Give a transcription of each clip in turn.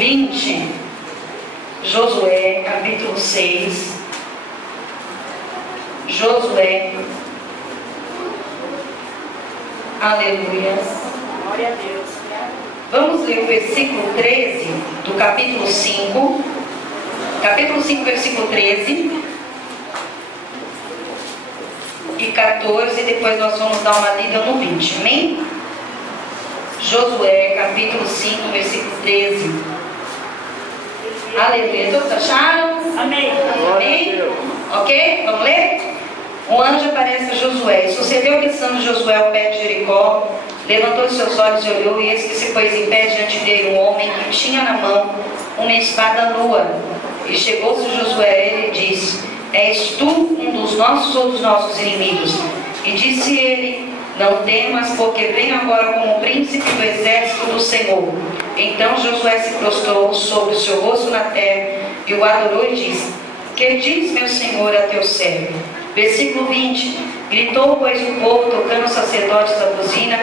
20, Josué, capítulo 6. Josué. Aleluia. Glória a Deus. Vamos ler o versículo 13 do capítulo 5. Capítulo 5, versículo 13 e 14. Depois nós vamos dar uma lida no 20. Amém? Josué, capítulo 5, versículo 13. Aleluia. Todos acharam? Amém. Amém? Ok? Vamos ler? Um anjo aparece a Josué. E sucedeu que, estando Josué ao pé de Jericó, levantou os seus olhos e olhou, e eis que se pôs em pé diante dele um homem que tinha na mão uma espada nua. E chegou-se Josué a ele e disse: És tu um dos nossos ou dos nossos inimigos? E disse ele: Não temas, porque venho agora como príncipe do exército do Senhor. Então Josué se prostrou sobre o seu rosto na terra e o adorou e disse: Que diz meu Senhor a teu servo? Versículo 20. Gritou, pois, o povo, tocando os sacerdotes da buzina.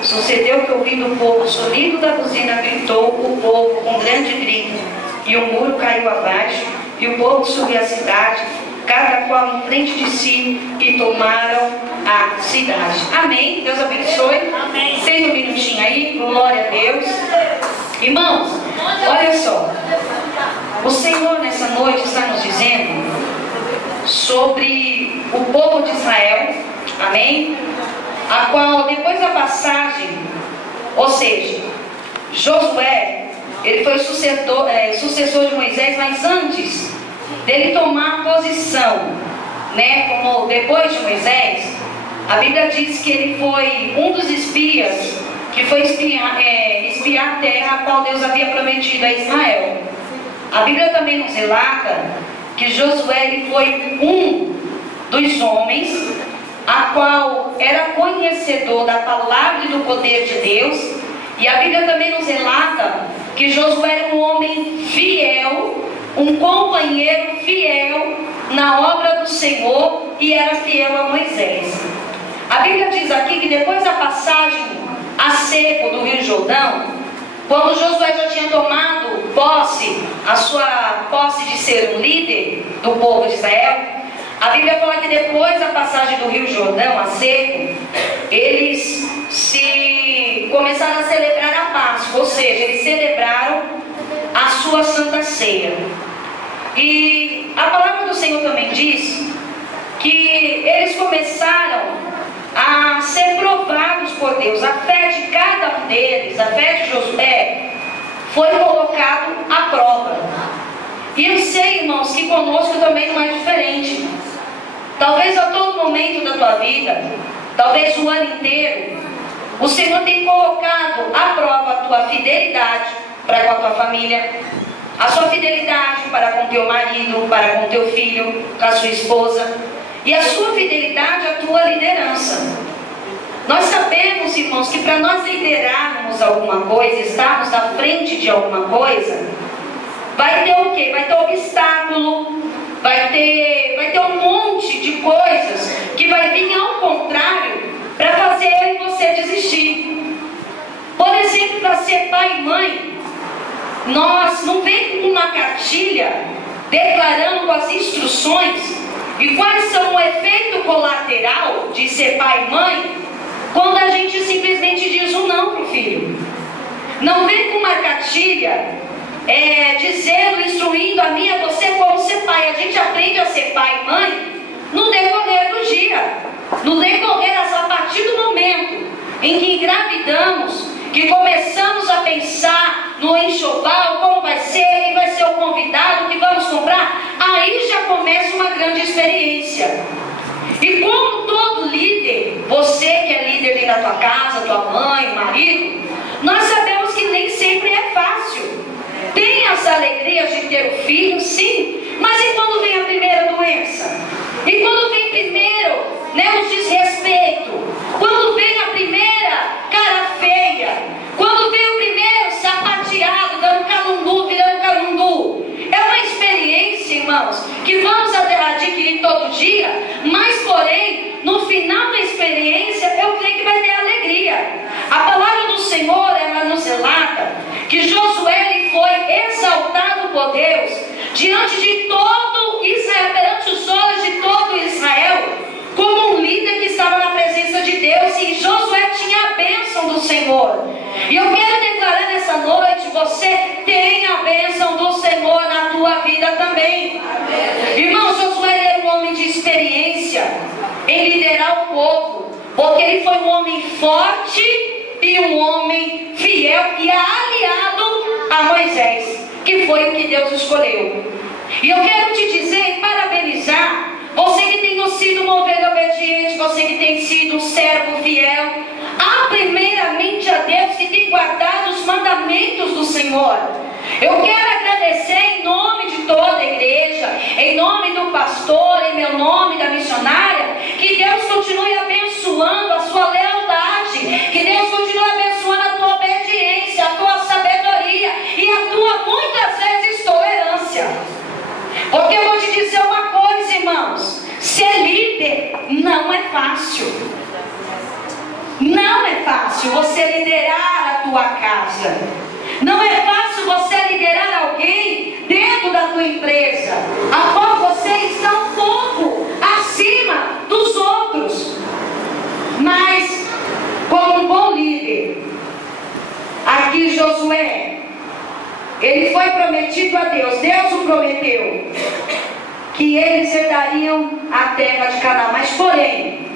Sucedeu que, ouvindo o povo o sonido da buzina, gritou o povo com grande grito, e o muro caiu abaixo, e o povo subiu à cidade, cada qual em frente de si, e tomaram a cidade. Amém? Deus abençoe. Amém. Tem um minutinho aí, glória a Deus. Irmãos, olha só, o Senhor nessa noite está nos dizendo sobre o povo de Israel, amém? A qual, depois da passagem, ou seja, Josué, ele foi sucessor de Moisés, mas antes dele tomar posição, né, como depois de Moisés, a Bíblia diz que ele foi um dos espias que foi espiar a terra a qual Deus havia prometido a Israel. A Bíblia também nos relata que Josué ele foi um dos homens a qual era conhecedor da palavra e do poder de Deus. E a Bíblia também nos relata que Josué era um homem fiel, um companheiro fiel na obra do Senhor, e era fiel a Moisés. A Bíblia diz aqui que depois da passagem a seco do Rio Jordão, quando Josué já tinha tomado posse, a sua posse de ser um líder do povo de Israel, a Bíblia fala que depois da passagem do Rio Jordão a seco, eles começaram a celebrar a Páscoa, ou seja, eles celebraram a sua Santa Ceia. E a palavra do Senhor também diz que eles começaram a ser provados por Deus. A fé de cada um deles, a fé de Josué, foi colocado à prova. E eu sei, irmãos, que conosco também não é diferente. Talvez a todo momento da tua vida, talvez o ano inteiro, o Senhor tem colocado à prova a tua fidelidade para com a tua família, a sua fidelidade para com teu marido, para com teu filho, com a sua esposa, e a sua fidelidade à tua liderança. Nós sabemos, irmãos, que para nós liderarmos alguma coisa, estarmos na frente de alguma coisa, vai ter o quê? Vai ter obstáculo, vai ter um monte de coisas que vai vir ao contrário para fazer eu e você desistir. Por exemplo, para ser pai e mãe, nós não vem com uma cartilha declarando as instruções e quais são o efeito colateral de ser pai e mãe quando a gente simplesmente diz um não para o filho. Não vem com uma cartilha dizendo, instruindo a mim e a você como ser pai. A gente aprende a ser pai e mãe no decorrer do dia, no decorrer, a partir do momento em que engravidamos, que começamos a pensar no enxoval, como vai ser, quem vai ser o convidado, o que vamos comprar. Aí já começa uma grande experiência. E como todo líder, você que é líder dentro da tua casa, tua mãe, marido, nós sabemos que nem sempre é fácil. Tem as alegrias de ter o filho, sim, mas e quando vem a primeira doença? E quando vem primeiro, o desrespeito? Quando vem a primeira cara feia? Quando vem o primeiro sapateado, dando calundu, virando calundu? É uma experiência, irmãos, que vamos adquirir todo dia, mas porém, no final da experiência, eu creio que vai ter alegria. A palavra do Senhor, ela nos relata que Josué ele foi ó Deus, diante de todo Israel, perante os olhos de todo Israel, como um líder que estava na presença de Deus, e Josué tinha a bênção do Senhor. E eu quero declarar nessa noite: você tem a bênção do Senhor na tua vida também. Amém. Irmão, Josué era um homem de experiência em liderar o povo, porque ele foi um homem forte e um homem fiel e aliado a Moisés, que foi o que Deus escolheu. E eu quero te dizer e parabenizar você que tem sido uma ovelha obediente, você que tem sido um servo fiel, primeiramente a Deus, que tem guardado os mandamentos do Senhor. Eu quero agradecer em nome de toda a igreja, em nome do pastor, em meu nome, da missionária, que Deus continue abençoando a sua lealdade, que Deus continue abençoando a tua obediência, a tua sabedoria e a tua, muitas vezes, tolerância. Porque eu vou te dizer uma coisa, irmãos: ser líder não é fácil. Não é fácil você liderar a tua casa. Não é fácil você liderar alguém dentro da tua empresa, a qual você está um pouco acima dos outros. Mas, como um bom líder, aqui Josué, ele foi prometido a Deus. Deus o prometeu que eles herdariam a terra de Canaã. Mas, porém,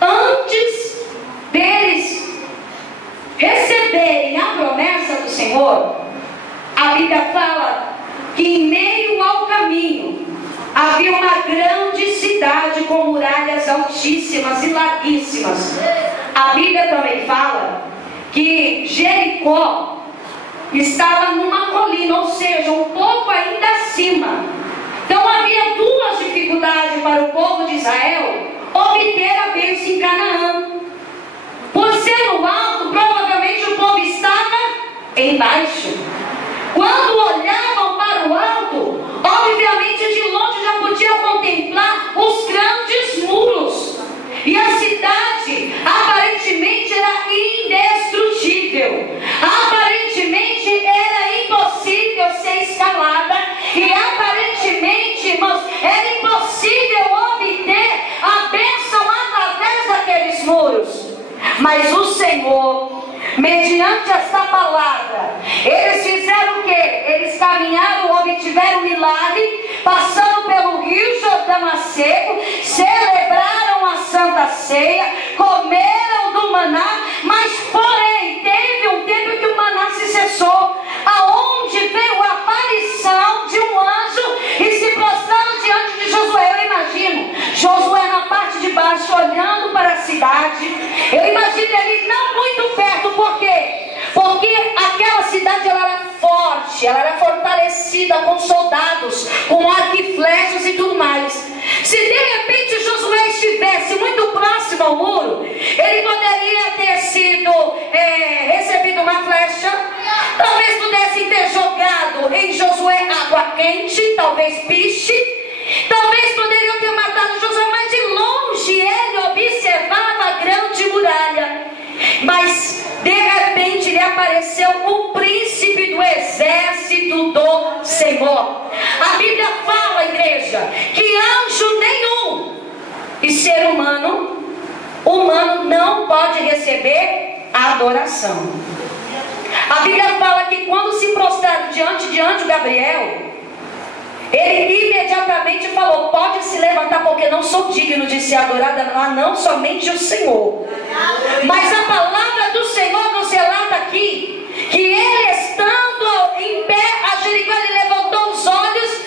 antes deles receberem a promessa do Senhor, a Bíblia fala que em meio ao caminho havia uma grande cidade com muralhas altíssimas e larguíssimas. A Bíblia também fala que Jericó estava numa colina, ou seja, um pouco ainda acima. Então havia duas dificuldades para o povo de Israel obter a bênção em Canaã. Por ser no alto, provavelmente o povo estava embaixo. Quando olhavam para o alto, obviamente de longe já podiam contemplar os grandes muros. E a cidade aparentemente era indestrutível. Aparentemente era impossível ser escalada. E aparentemente, irmãos, era impossível obter a bênção através daqueles muros. Mas o Senhor, mediante esta palavra, eles fizeram o quê? Eles caminharam, obtiveram milagre, passando pelo rio Jordão a seco, celebraram a Santa Ceia, comeram do maná, mas porém, teve um tempo que o maná se cessou, aonde veio a aparição de um anjo e se prostraram diante de Josué. Eu imagino Josué na parte de baixo, olhando para a cidade. Eu imagino ele não muito perto. Por quê? Porque aquela cidade ela era forte, ela era fortalecida com soldados, com arco e flechas e tudo mais. Se de repente Josué estivesse muito próximo ao muro, ele poderia ter sido recebido uma flecha. Talvez pudessem ter jogado em Josué água quente, talvez piche. Talvez poderiam ter matado Josué, mas de longe ele observava a grande muralha. Mas de repente lhe apareceu o príncipe do exército do Senhor. A Bíblia fala, igreja, que anjo nenhum e ser humano não pode receber a adoração. A Bíblia fala que quando se prostraram diante de anjo Gabriel, ele imediatamente falou: pode se levantar, porque não sou digno de ser adorada, não somente o Senhor. Mas a palavra do Senhor nos relata aqui que ele, estando em pé a Jericó, ele levantou os olhos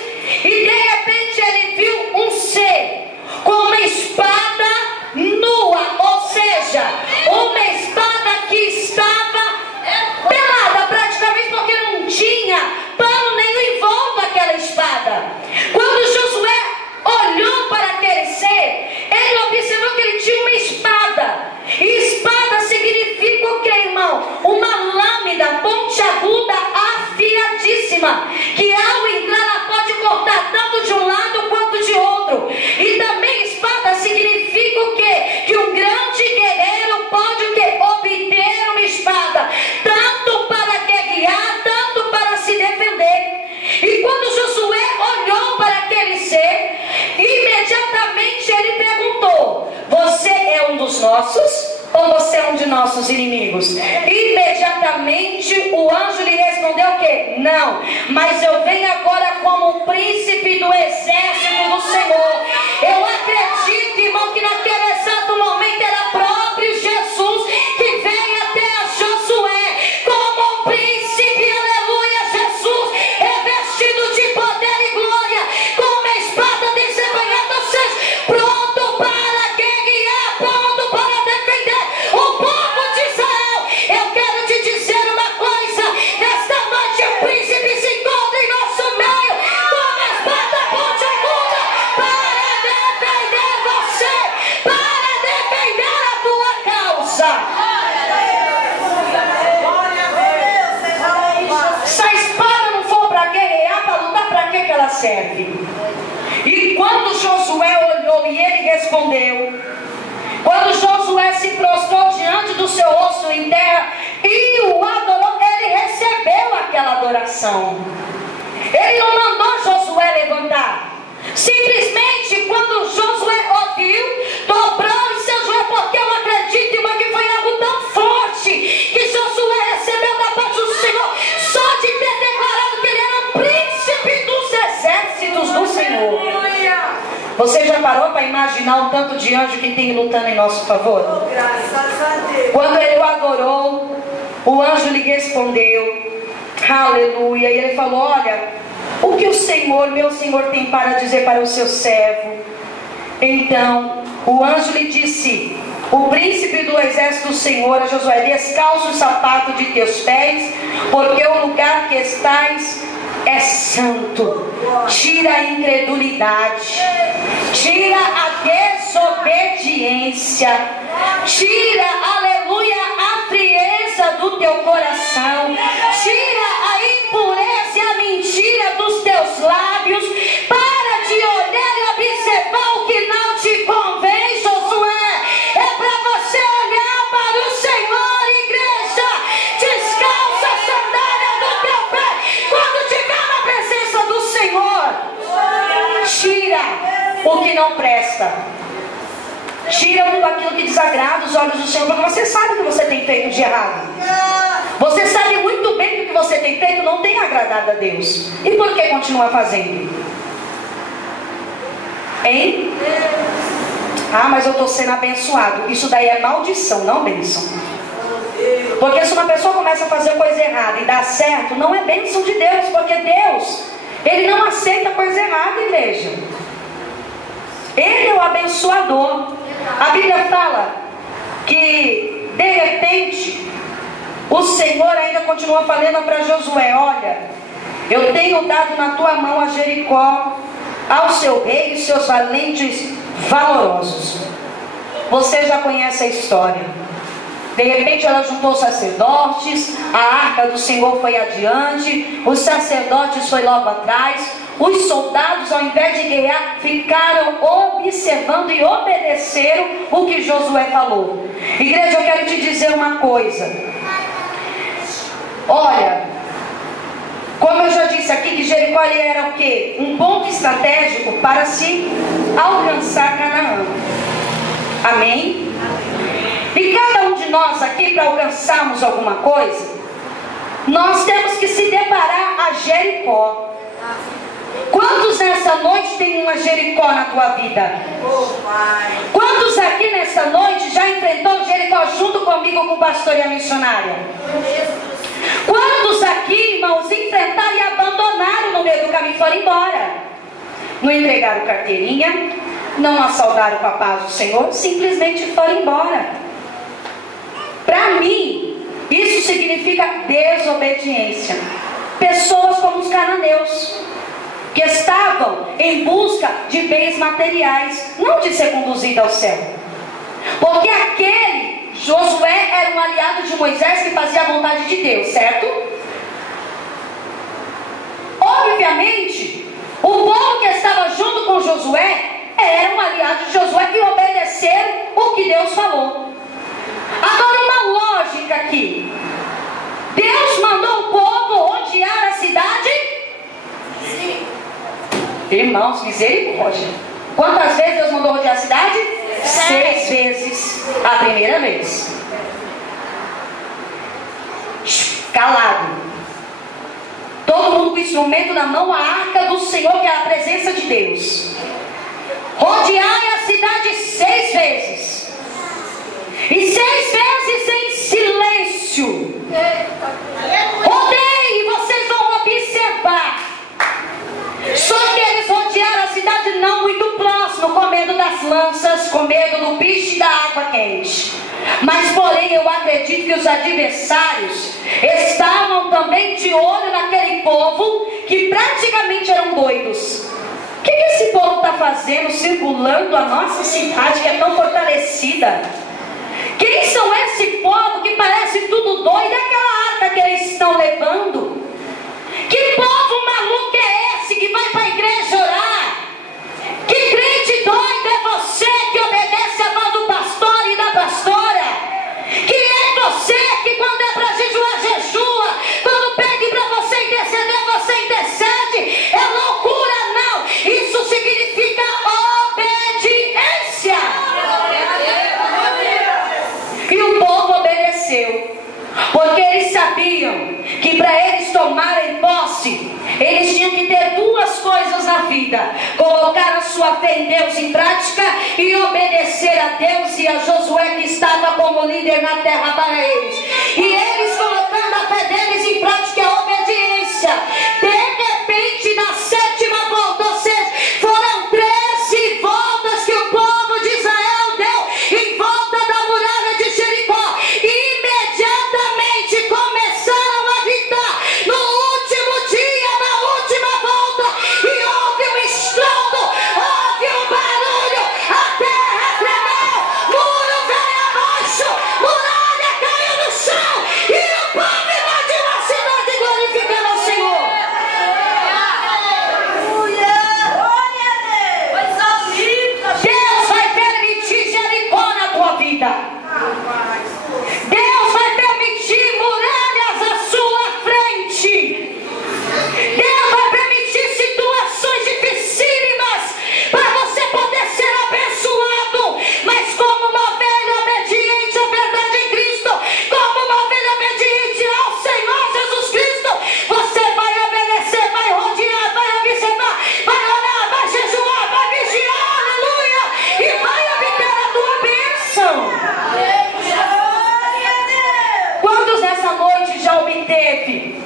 e de repente ele viu um ser com uma espada nua, ou seja, uma espada que estava pelada praticamente, porque não tinha pano nenhum em volta daquela espada. Quando Josué olhou para aquele ser, ele observou que ele tinha uma espada. E espada significa o que, irmão? Uma lâmina pontiaguda afiadíssima, que ao entrar ela pode cortar tanto de um lado quanto de outro. E também espada significa o quê? Que um grande guerreiro pode o quê? Obter uma espada, tanto para guerrear, tanto para se defender. E quando dos nossos? Ou você é um de nossos inimigos? Imediatamente o anjo lhe respondeu o quê? Não, mas eu venho agora como o príncipe do exército do Senhor. Eu acredito, irmão, que naquele exato momento era próprio Jesus que veio até a Josué como um príncipe, aleluia. Jesus é vestido de poder e glória, com uma espada desembanhada, ou seja, pronto para guerrear, pronto para defender o povo de Israel. Eu quero te dizer uma coisa: nesta noite o príncipe se encontra em nosso meio, com uma espada pontiaguda, para defender você, para defender a tua causa. Se a espada não for para guerrear, para lutar, para que ela serve? E quando Josué olhou e ele respondeu, quando Josué se prostrou diante do seu rosto em terra e o adorou, ele recebeu aquela adoração. Ele não mandou Josué levantar. Simplesmente quando Josué ouviu, dobrou os seus joelhos, porque eu acredito, irmão, que foi algo tão forte que Josué recebeu da parte do Senhor, só de ter declarado que ele era o príncipe dos exércitos do Senhor. Você já parou para imaginar o tanto de anjo que tem lutando em nosso favor? Quando ele o adorou, o anjo lhe respondeu, aleluia, e ele falou: olha, o que o Senhor, meu Senhor, tem para dizer para o seu servo? Então o anjo lhe disse: o príncipe do exército do Senhor, a Josué, descalça o sapato de teus pés, porque o lugar que estás é santo. Tira a incredulidade, tira a desobediência, tira, aleluia, a frieza do teu coração, tira a impureza e a mentira dos teus lábios. Para de olhar e observar o que não te convém, Josué. É para você olhar para o Senhor, igreja. Descalça a sandália do teu pé quando estiver na presença do Senhor. Tira o que não presta, tira tudo aquilo que desagrada os olhos do Senhor, porque você sabe o que você tem feito de errado. Você sabe muito bem que o que você tem feito não tem agradado a Deus. E por que continua fazendo? Hein? Ah, mas eu estou sendo abençoado. Isso daí é maldição, não bênção. Porque se uma pessoa começa a fazer coisa errada e dá certo, não é bênção de Deus, porque Deus, Ele não aceita coisa errada, igreja. Ele é o abençoador. A Bíblia fala que de repente o Senhor ainda continua falando para Josué: olha, eu tenho dado na tua mão a Jericó, ao seu rei e seus valentes valorosos. Você já conhece a história. De repente ela juntou os sacerdotes, a arca do Senhor foi adiante, os sacerdotes foi logo atrás. Os soldados, ao invés de guerrear, ficaram observando e obedeceram o que Josué falou. Igreja, eu quero te dizer uma coisa. Olha, como eu já disse aqui, que Jericó era o quê? Um ponto estratégico para se alcançar Canaã. Amém? E cada um de nós aqui, para alcançarmos alguma coisa, nós temos que se deparar a Jericó. Quantos nessa noite tem uma Jericó na tua vida? Quantos aqui nessa noite já enfrentou Jericó junto comigo, com o pastor e a missionária? Quantos aqui, irmãos, enfrentaram e abandonaram no meio do caminho e foram embora? Não entregaram carteirinha, não assaltaram com a paz do Senhor, simplesmente foram embora. Para mim, isso significa desobediência. Pessoas como os cananeus, que estavam em busca de bens materiais, não de ser conduzido ao céu. Porque aquele Josué era um aliado de Moisés que fazia a vontade de Deus, certo? Obviamente, o povo que estava junto com Josué era um aliado de Josué que obedeceram o que Deus falou. Agora, uma lógica aqui. Deus mandou o povo rodear a cidade? Sim. Irmãos, misericórdia. Quantas vezes Deus mandou rodear a cidade? 6 vezes a primeira vez. Calado. Todo mundo com o instrumento na mão, a arca do Senhor, que é a presença de Deus. Rodeai a cidade 6 vezes. E 6 vezes em silêncio. Rodeiem, e vocês vão observar. Só que eles rodearam a cidade não muito próximo, com medo das lanças, com medo do bicho e da água quente. Mas porém eu acredito que os adversários estavam também de olho naquele povo, que praticamente eram doidos. O que esse povo está fazendo circulando a nossa cidade, que é tão fortalecida? Quem são esse povo que parece tudo doido? É aquela arca que eles estão levando. Que povo maluco é esse que vai para a igreja orar? Que crente doido é você que obedece a voz do pastor e da pastora? Que é você que quando é para jejuar, jejua? Quando pede para você interceder, você intercede? É loucura, não. Isso significa obediência. E o povo obedeceu, porque eles sabiam que para eles tomarem posse, eles tinham que ter 2 coisas na vida: colocar a sua fé em Deus em prática e obedecer a Deus e a Josué, que estava como líder na terra para eles. E eles colocando a fé deles em prática, a obediência, de repente na 7ª volta, ou seja, foram 13 voltas que o povo de Israel deu em volta da muralha de Jericó. Imediatamente começaram a gritar no último dia, na última volta, e houve um estrondo, houve um barulho, a terra tremeu, muro veio abaixo, muralha caiu no chão, e o povo invadiu a cidade glorificando ao Senhor. Deus vai permitir Jericó na tua vida. Deus vai permitir muralhas à sua frente. Deus vai permitir situações dificílimas para você poder ser abençoado. Mas como uma ovelha obediente à verdade em Cristo, como uma ovelha obediente ao Senhor Jesus Cristo, você vai obedecer, vai rodear, vai observar, vai orar, vai jejuar, vai vigiar, aleluia, e vai obter a tua bênção. Quantos nessa noite já obteve?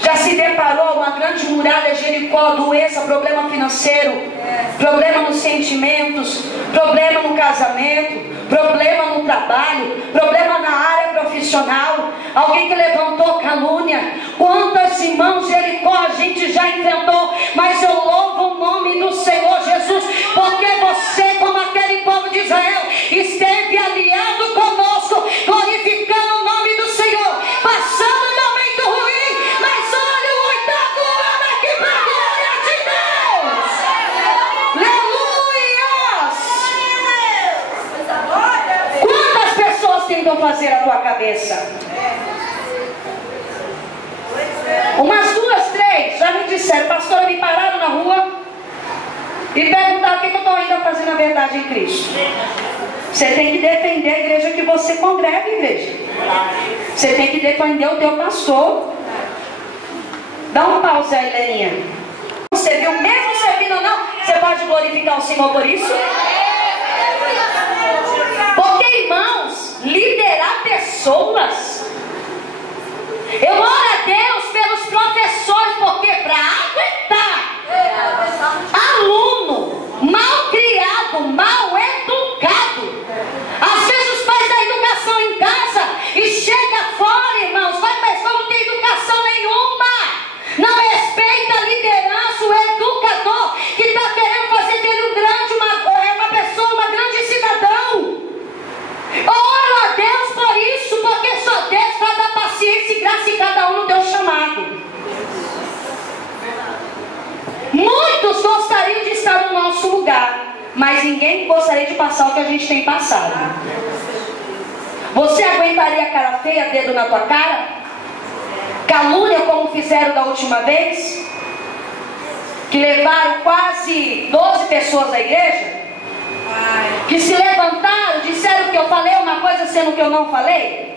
Já se deparou uma grande muralha Jericó, doença, problema financeiro, problema nos sentimentos, problema no casamento, problema no trabalho, problema na área profissional, alguém que levantou calúnia? Quantas irmãos Jericó a gente já enfrentou, mas eu louvo o nome do Senhor Jesus, porque você, como aquele povo de Israel, esteve aliado conosco, glorificando o nome do Senhor, passando um momento ruim, mas olha o 8º ano aqui para a glória de Deus. Aleluia! Quantas pessoas tentam fazer a tua cabeça? Umas 2, 3 já me disseram: pastora, me pararam na rua e perguntaram o que eu estou ainda fazendo a verdade em Cristo. Você tem que defender a igreja que você congrega, igreja. Você tem que defender o teu pastor. Dá um pause aí, Leninha. Você viu, mesmo servindo ou não, você pode glorificar o Senhor por isso? Porque, irmãos, liderar pessoas, eu oro a Deus pelos professores, porque para aguentar aluno mal criado, mal educado, às vezes os pais da educação em casa e chega fora, irmãos, vai para a escola, não tem educação nenhuma, não respeita a liderança, o educador que está querendo fazer dele uma pessoa, uma grande cidadão. Oro a Deus por isso, porque só Deus vai dar paciência e graça em cada um no teu chamado. Muitos gostariam de estar no nosso lugar, mas ninguém gostaria de passar o que a gente tem passado. Você aguentaria cara feia, dedo na tua cara? Calúnia, como fizeram da última vez? Que levaram quase 12 pessoas à igreja? Que se levantaram, disseram que eu falei uma coisa sendo que eu não falei.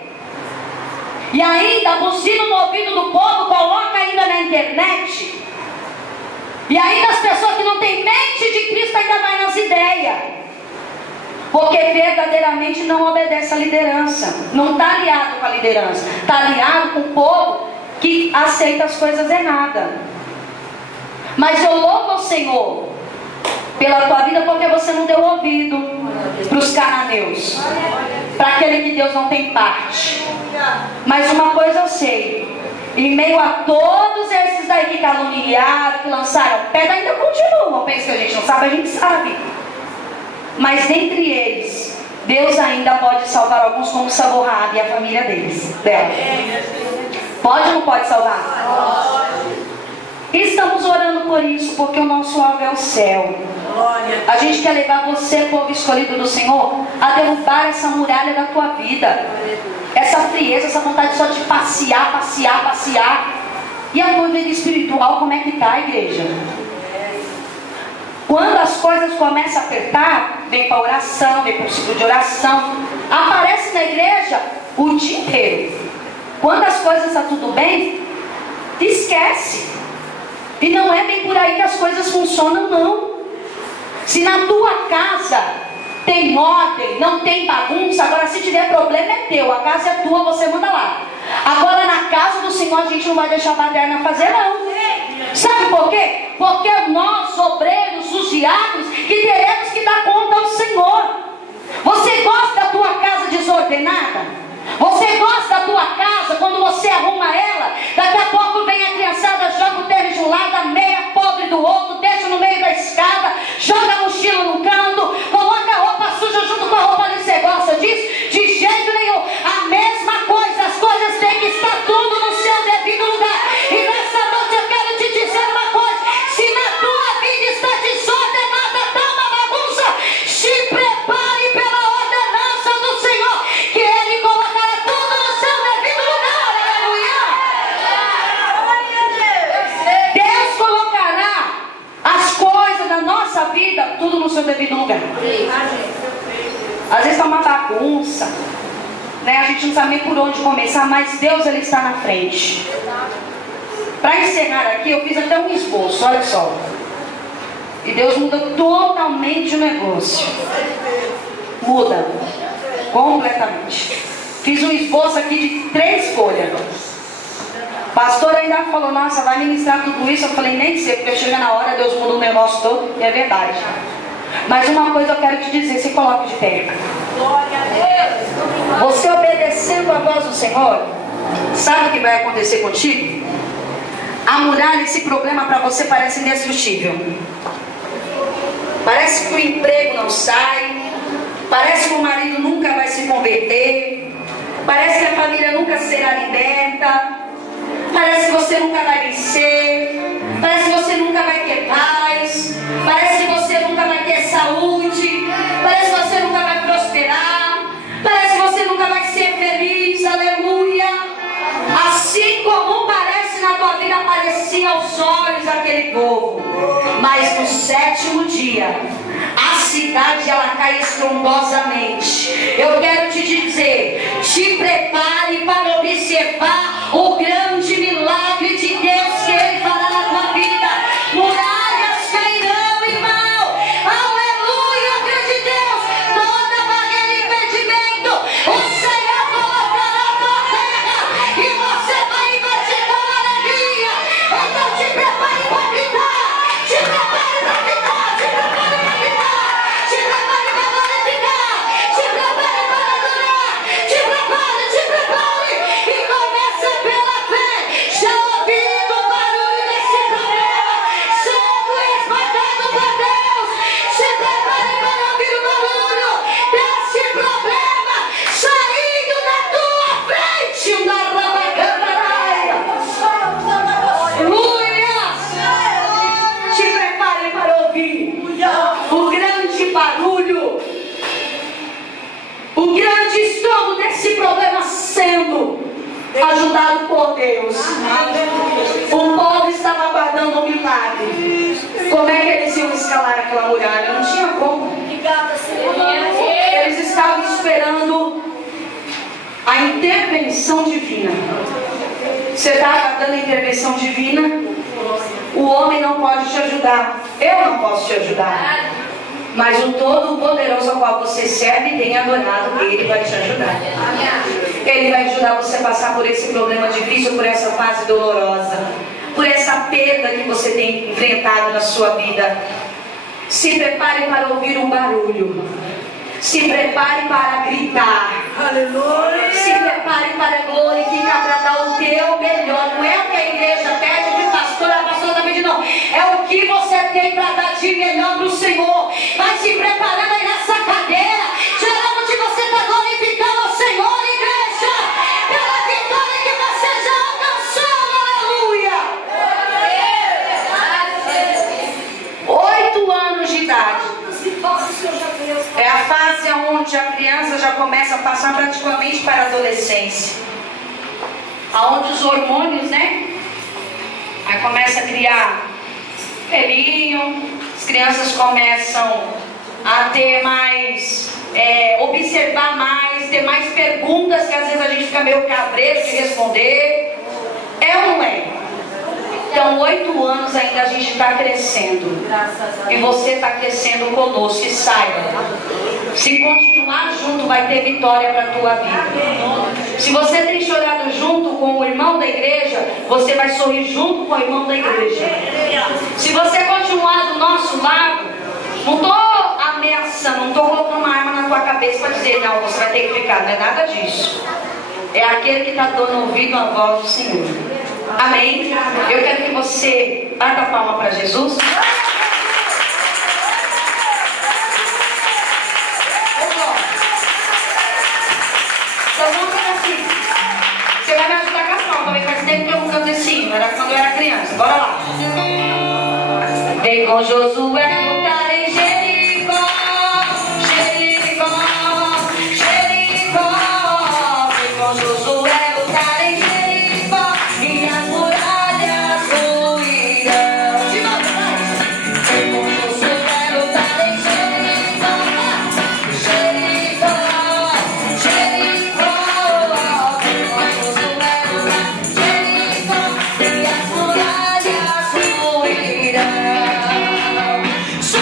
E ainda buzina no ouvido do povo, coloca ainda na internet. E ainda as pessoas que não têm mente de Cristo ainda vai nas ideias. Porque verdadeiramente não obedece à liderança. Não está aliado com a liderança. Está aliado com o povo que aceita as coisas erradas. Mas eu louvo ao Senhor pela tua vida, porque você não deu ouvido para os cananeus, para aquele que Deus não tem parte. Mas uma coisa eu sei: em meio a todos esses daí que caluniaram, que lançaram pedra, ainda continuam. Pensa que a gente não sabe, a gente sabe. Mas dentre eles, Deus ainda pode salvar alguns, como salvou Raabe e a família dela. Pode ou não pode salvar? E estamos orando por isso, porque o nosso alvo é o céu. A gente quer levar você, povo escolhido do Senhor, a derrubar essa muralha da tua vida. Essa frieza, essa vontade só de passear. E a tua vida espiritual, como é que está, igreja? Quando as coisas começam a apertar, vem para oração, vem para o ciclo de oração, aparece na igreja o dia inteiro. Quando as coisas estão tudo bem, te esquece. E não é bem por aí que as coisas funcionam, não. Se na tua casa tem ordem, não tem bagunça, agora se tiver problema é teu, a casa é tua, você manda lá. Agora na casa do Senhor a gente não vai deixar a baderna fazer, não. Sabe por quê? Porque nós, obreiros, os diáconos, que teremos que dar conta ao Senhor. Você gosta da tua casa desordenada? Você gosta da tua casa, quando você arruma ela, daqui a pouco vem a criançada, joga o tênis de um lado, a meia podre do outro, deixa no meio da escada, joga a mochila no canto, coloca a roupa suja junto com a roupa ali, você gosta disso? De jeito nenhum. A mesma coisa, as coisas têm que estar tudo no seu devido lugar. E nessa noite eu quero te dizer uma coisa: se na tua vida está desordenada, está uma bagunça, se prepare pela ordenança do Senhor, que Ele colocará tudo no seu devido lugar. Aleluia! Deus colocará as coisas da nossa vida tudo no seu devido lugar. Às vezes está uma bagunça, né? A gente não sabe nem por onde começar, mas Deus, Ele está na frente. Para encerrar aqui, eu fiz até um esboço, olha só. E Deus muda totalmente o negócio. Muda completamente. Fiz um esboço aqui de 3 folhas. O pastor ainda falou: nossa, vai ministrar tudo isso? Eu falei: nem sei, porque chega na hora, Deus muda o negócio todo. E é verdade. Mas uma coisa eu quero te dizer: se coloque de pé. Você obedecendo a voz do Senhor, sabe o que vai acontecer contigo? A muralha, esse problema para você parece indestrutível. Parece que o emprego não sai, parece que o marido nunca vai se converter, parece que a família nunca será liberta, parece que você nunca vai vencer, parece que você nunca vai ter paz, parece que você nunca vai ter saúde, parece que você nunca vai prosperar, parece que você nunca vai ser feliz. Aleluia! Assim como parece na tua vida, aparecia aos olhos aquele povo, mas no 7º dia a cidade ela cai estrondosamente. Eu quero te dizer: te prepare para observar o grande milagre de Deus que Ele fará na tua vida. Muralhas cairão, irmão. Aleluia, Deus de Deus. Toda barreira e impedimento o Senhor colocará na tua terra e você vai invadir com alegria. Então te prepare para gritar, te prepare para gritar, te prepare para gritar, te prepare para glorificar, te prepare para adorar, te prepare e comece pela fé. Já ouvindo o barulho desse problema sendo esmagado por Deus, se prepare para ouvir o barulho desse problema saindo da tua frente. Aleluia! Te prepare para ouvir o grande barulho, o grande estrondo desse problema sendo ajudado por Deus. O povo estava aguardando um milagre. Como é que eles iam escalar aquela muralha? Não tinha como. esperando a intervenção divina. Você está aguardando a intervenção divina? O homem não pode te ajudar. Eu não posso te ajudar. Mas o Todo-Poderoso ao qual você serve e tem adorado, Ele vai te ajudar. Ele vai ajudar você a passar por esse problema difícil, por essa fase dolorosa, por essa perda que você tem enfrentado na sua vida. Se prepare para ouvir um barulho. Se prepare para gritar. Aleluia. Se prepare para glorificar, para dar o teu melhor. Não é o que a igreja pede, que a pastora está pedindo, não. É o que você tem para dar de melhor para o Senhor. Vai se preparando aí nessa cadeira. Geralmente você está glorificando o Senhor, igreja, pela vitória que você já alcançou. Aleluia. 8 anos de idade. É a fase onde a criança já começa a passar praticamente para a adolescência, aonde os hormônios, né? Aí começa a criar pelinho, as crianças começam a ter mais, observar mais, ter mais perguntas que às vezes a gente fica meio cabreiro de responder. É ou não é? Então, 8 anos ainda a gente está crescendo. E você está crescendo conosco. E saiba, se continuar junto, vai ter vitória para a tua vida. Se você tem chorado junto com o irmão da igreja, você vai sorrir junto com o irmão da igreja. Se você continuar do nosso lado, não estou ameaçando, não estou colocando uma arma na tua cabeça para dizer, não, você vai ter que ficar. Não é nada disso. É aquele que está dando ouvido à voz do Senhor. Amém? Eu quero que você bata a palma para Jesus. Então vamos fazer assim. Você vai me ajudar com as palmas também. Faz tempo que eu não canto assim. Era quando eu era criança. Bora lá. Vem com Josué lutar em Jericó. Jericó, Jericó. Vem com Josué lutar em Jericó. So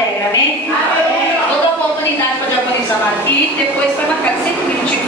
matéria, amém? Vou dar oportunidade para a diaconisa Marquinhos, depois vai marcar 5 minutinhos.